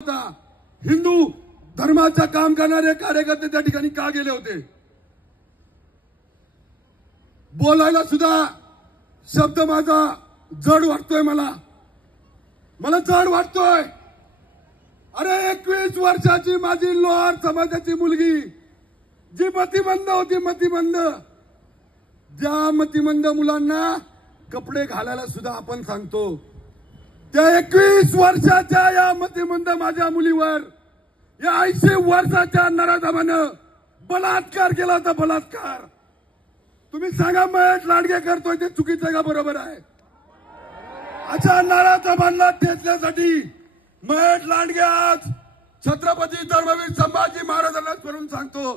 होता, हिंदू धर्माचं काम करणारे कार्यकर्ते त्या ठिकाणी का गेले होते? बोलायला सुद्धा शब्द माझा जड वाटतोय, मला जड वाटतोय। अरे 21 वर्षाची माझी लोहार समाजाची मुलगी जी मतिमंद होती, मतिमंद, ज्या मतिमंद मुलांना कपडे घालायला सुद्धा आपण सांगतो, त्या 21 वर्षाच्या या मतिमंद माझ्या मुलीवर या 80 वर्षाच्या नराधमानं बलात्कार केला होता, बलात्कार। तुम्ही सांगा, महेश लांडगे करतोय ते चुकीचं का बरोबर आहे? अशा नराधमांना ठेचण्यासाठी महेश लांडगे आज छत्रपती धर्मवीर संभाजी महाराजांना स्मरून सांगतो,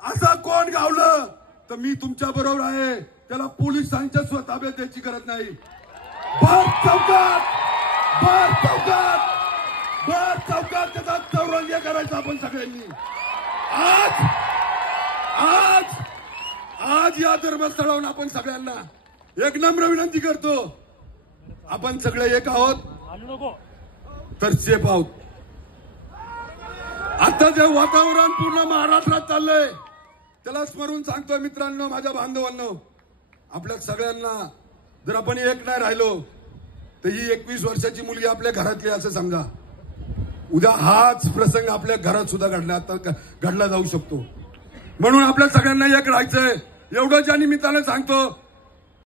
असं कोण गावलं तर मी तुमच्या बरोबर आहे, त्याला पोलिसांच्या ताब्यात द्यायची गरज नाही। भर चौकात त्याचा चौरंगी करायचा आपण सगळ्यांनी। आज या धर्मस्थळावरून आपण सगळ्यांना एक नम्र विनंती करतो, आपण सगळे एक आहोत तर सेफ आहोत। आता जे वातावरण पूर्ण महाराष्ट्रात चाललंय त्याला स्मरून सांगतोय मित्रांनो, माझ्या बांधवांनो, आपल्या सगळ्यांना जर आपण एक नाही राहिलो तर ही 21 वर्षाची मुलगी आपल्या घरातली असं समजा, उद्या हाच प्रसंग आपल्या घरात सुद्धा घडला जाऊ शकतो। म्हणून आपल्या सगळ्यांना एक राहायचंय, एवढं ज्या निमित्तानं सांगतो।